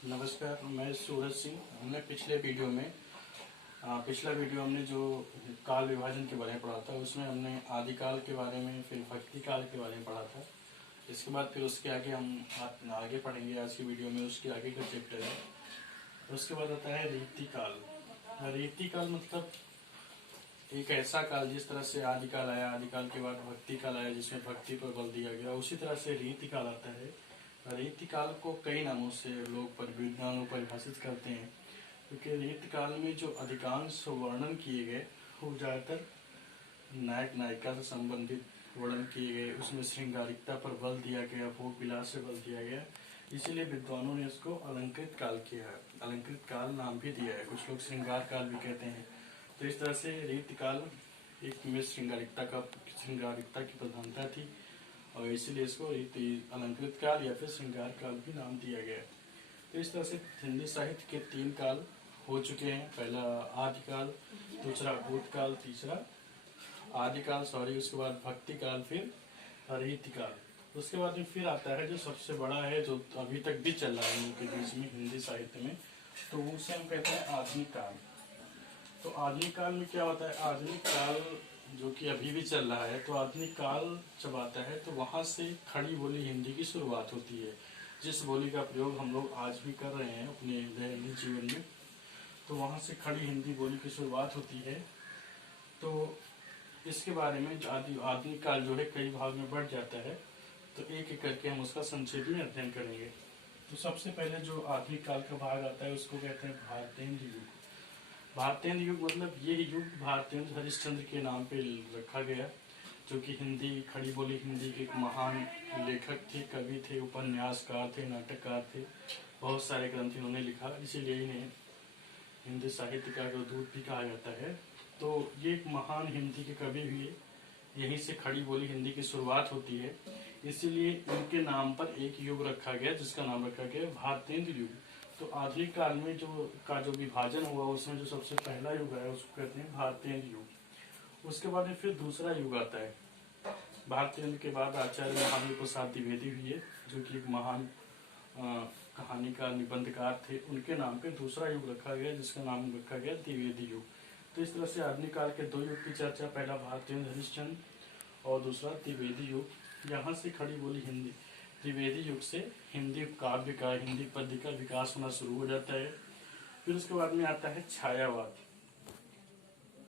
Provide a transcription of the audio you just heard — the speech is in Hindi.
नमस्कार, मैं सूरज सिंह। हमने पिछला वीडियो हमने जो काल विभाजन के बारे में पढ़ा था, उसमें हमने आदिकाल के बारे में, फिर भक्ति काल के बारे में पढ़ा था। इसके बाद फिर उसके आगे हम आगे पढ़ेंगे आज की वीडियो में, उसके आगे का चैप्टर है। उसके बाद आता है रीति काल। रीति काल मतलब एक ऐसा काल, जिस तरह से आदिकाल आया, आदिकाल के बाद भक्ति काल आया जिसमें भक्ति पर बल दिया गया, उसी तरह से रीति काल आता है। रीति काल को कई नामों से लोग विद्वान परिभाषित करते हैं, क्योंकि रीति काल में जो अधिकांश वर्णन किए गए वो ज़्यादातर नायक नायिका से संबंधित वर्णन किए गए। उसमें श्रृंगारिकता पर बल दिया गया, भोग विलास से बल दिया गया, इसीलिए विद्वानों ने इसको अलंकृत काल किया है। अलंकृत काल नाम भी दिया है, कुछ लोग श्रृंगार काल भी कहते हैं। तो इस तरह से रीति काल एक में श्रृंगारिकता की प्रधानता थी, और इसीलिए इसको अलंकृत काल या फिर श्रृंगार काल भी नाम दिया गया। तो इस तरह से हिंदी साहित्य के 3 काल हो चुके हैं। पहला आदिकाल, दूसरा भूतकाल, तीसरा आदिकाल उसके बाद भक्ति काल, फिर रीति काल। उसके बाद में फिर आता है जो सबसे बड़ा है, जो अभी तक भी चल रहा है उनके बीच में हिंदी साहित्य में, तो उसे हम कहते हैं आधुनिक काल। तो आधुनिक काल में क्या होता है? आधुनिक काल जो कि अभी भी चल रहा है, तो आधुनिक काल जब आता है तो वहाँ से खड़ी बोली हिंदी की शुरुआत होती है, जिस बोली का प्रयोग हम लोग आज भी कर रहे हैं अपने दैनिक जीवन में। तो वहाँ से खड़ी हिंदी बोली की शुरुआत होती है। तो इसके बारे में आधुनिक काल जो है कई भाग में बढ़ जाता है, तो एक एक करके हम उसका संक्षेप में अध्ययन करेंगे। तो सबसे पहले जो आधुनिक काल का भाग आता है उसको कहते हैं भारतेंद्र युग। भारतेंद्र युग मतलब ये युग भारतेंद्र हरिश्चंद्र के नाम पे रखा गया, जो कि हिंदी खड़ी बोली हिंदी के एक महान लेखक थे, कवि थे, उपन्यासकार थे, नाटककार थे। बहुत सारे ग्रंथ इन्होंने लिखा, इसीलिए इन्हें हिंदी साहित्य का दूत भी कहा जाता है। तो ये एक महान हिंदी के कवि हुए, यहीं से खड़ी बोली हिंदी की शुरुआत होती है, इसीलिए इनके नाम पर एक युग रखा गया, जिसका नाम रखा गया भारतेंद्र युग। तो आधुनिक काल में जो विभाजन हुआ, उसमें जो सबसे पहला युग है उसको कहते हैं भारतेंद्र युग। उसके बाद में फिर दूसरा युग आता है। भारतेंद्र के बाद आचार्य महावीर प्रसाद द्विवेदी हुए, जो कि एक महान कहानीकार निबंधकार थे। उनके नाम पे दूसरा युग रखा गया, जिसका नाम रखा गया द्विवेदी युग। तो इस तरह से आधुनिक काल के 2 युग की चर्चा, पहला भारतेंद्र हरिश्चंद्र और दूसरा द्विवेदी युग। यहाँ से खड़ी बोली हिंदी द्विवेदी युग से हिंदी काव्य का, हिंदी पद्य का विकास होना शुरू हो जाता है। फिर उसके बाद में आता है छायावाद।